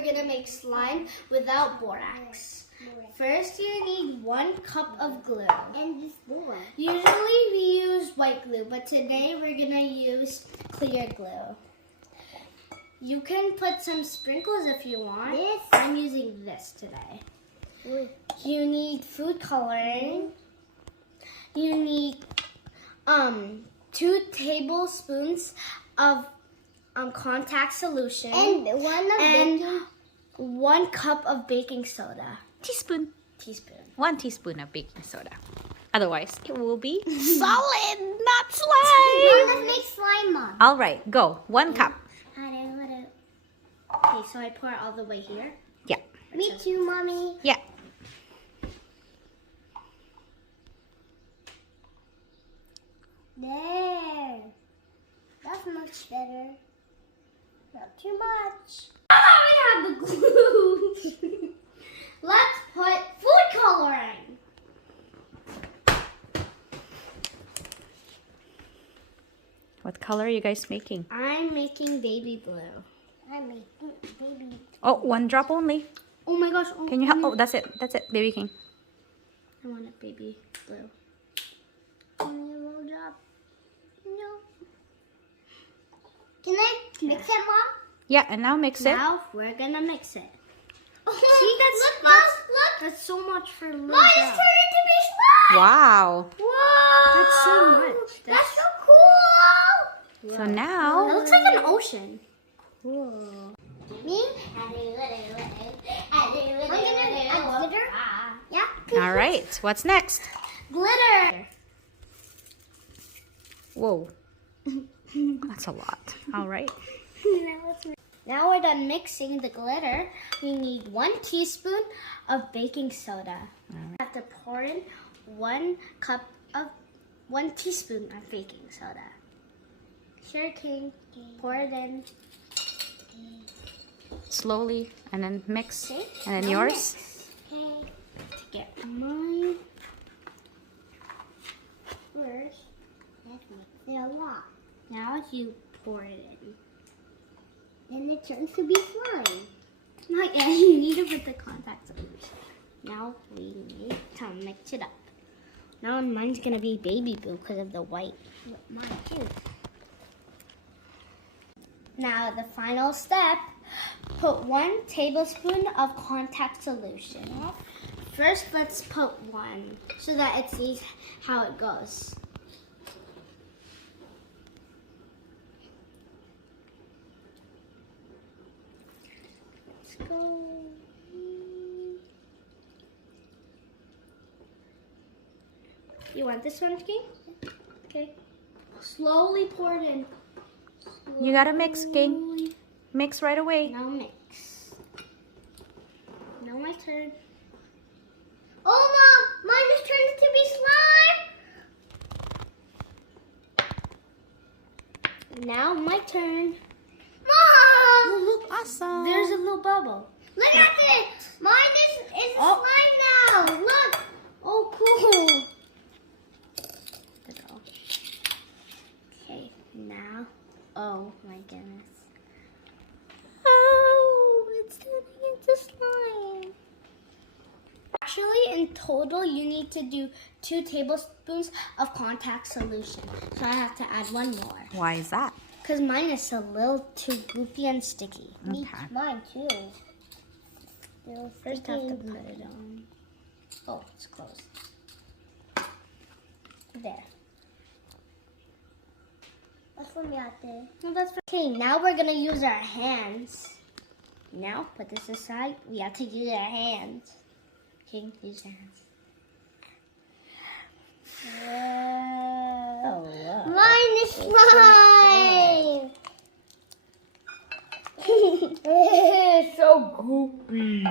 we're gonna make slime without borax. First, you need 1 cup of glue. And this blue. Usually we use white glue, but today we're gonna use clear glue. You can put some sprinkles if you want. This? I'm using this today. You need food coloring. You need 2 tablespoons of contact solution And 1 cup of baking soda. Teaspoon. 1 1 teaspoon of baking soda. Otherwise, it will be solid, not slime. Let's make slime, Mom. All right, go. 1 cup. Okay, so I pour it all the way here. Yeah. Me too, Mommy. Yeah. There. That's much better. Not too much. I have the glue. Let's put food coloring. What color are you guys making? I'm making baby blue. I'm making baby. Oh, 1 drop only. Oh my gosh. Oh, Can you help? Oh, that's it. That's it, baby king. I want a baby blue. Only a little drop. No. Can I mix it, Mom? Yeah, and now mix it. Now we're gonna mix it. Oh, See, look, Mom, look. That's so much for little Mine is girl. turning into be slime. Wow. Whoa. That's so much. That's so cool. So It now, looks like an ocean. Cool. Me? I'm gonna add glitter. Yeah. all right. What's next? Glitter. Whoa. That's a lot. All right. Now we're done mixing the glitter. We need 1 teaspoon of baking soda. We have to pour in 1 teaspoon of baking soda. Sure, King. Pour it in. Slowly, and then mix. Okay. And then Now yours? mix. Okay. To get mine. First, Let's mix it a lot. now you pour it in. Then it turns to be slime. Not yet. You need to put the contact solution. Now we need to mix it up. Now mine's gonna be baby blue because of the white. Mine too. Now the final step, put 1 tablespoon of contact solution. First, let's put 1 so that it sees how it goes. Let's go. You want this one, King? Okay. Slowly pour it in. You gotta mix, King. Slowly. Mix right away. Now mix. Now my turn. Oh, Mom, mine is turning to be slime. Now my turn. Mom, Look, Awesome. there's a little bubble. look at it. Mine is Oh. slime now. Look. Oh, cool. Okay, now. Oh my goodness. Oh, it's turning into slime. Actually, in total, you need to do 2 tablespoons of contact solution. So I have to add 1 more. Why is that? Because mine is a little too goopy and sticky. Okay. Mine too. First, I have to put it on. Oh, it's closed. There. That's for me out there. No, that's okay. Now we're gonna use our hands. Now put this aside. We have to use our hands. Okay, use your hands. Whoa. Mine is slime. It's so goopy.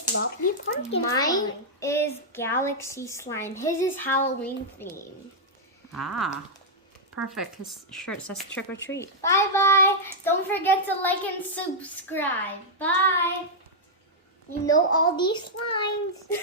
floppy pumpkin Mine slime. is Galaxy Slime. His is Halloween theme. Ah, perfect. His shirt says trick or treat. Bye-bye. Don't forget to like and subscribe. Bye. You know all these slimes.